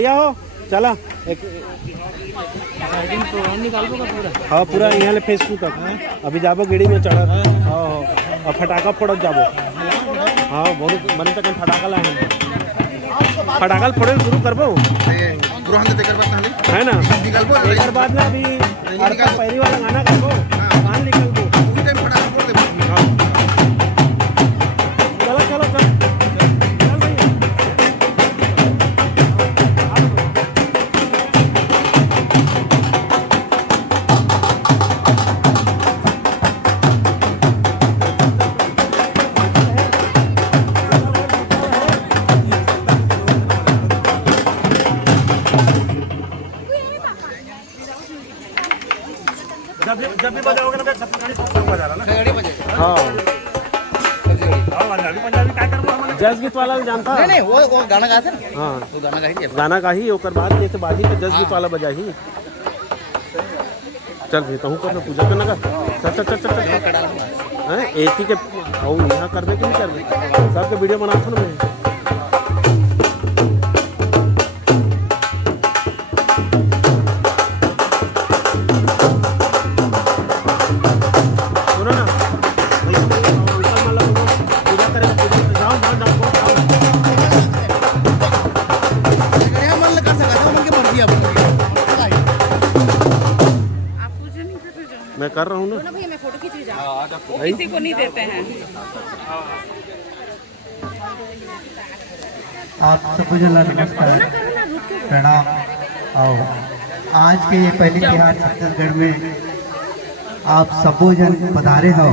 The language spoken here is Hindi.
भैया हो चला एक हाँ पूरा यहाँ ले फेसबुक तक अभी जाबो गेड़ी में चढ़ हाँ और फटाका फोड़त जाबो हाँ बहुत मन तक फटाका लाए फटाका फोड़े शुरू करबो है ना एक बाद में अभी पहली वाला गाना करबो गान निकलबो चलो चलो चल जब भी बजाओगे ना छत्तीसगढ़ी सॉन्ग बजा रहा ना हाँ पंजाबी क्या कर रहा जज गीत वाला भी जानता नहीं वो गाना गाया था ना हाँ वो गाना का ही ओकर बाद एक बाजी के जज गीत वाला बजा ही चल भी तहु कर पूजा करना का चल चल चल चल हैं एक ही के और यहाँ कर दे कि नहीं कर दे सबके वीडियो बना था ना मैं मैं कर रहा हूँ ना भैया मैं फोटो खींच रही जाऊँ किसी को नहीं देते हैं आप सबको जला नमस्कार प्रणाम आओ आज के ये पहली तिहार छत्तीसगढ़ में आप सबो जन पधारे हो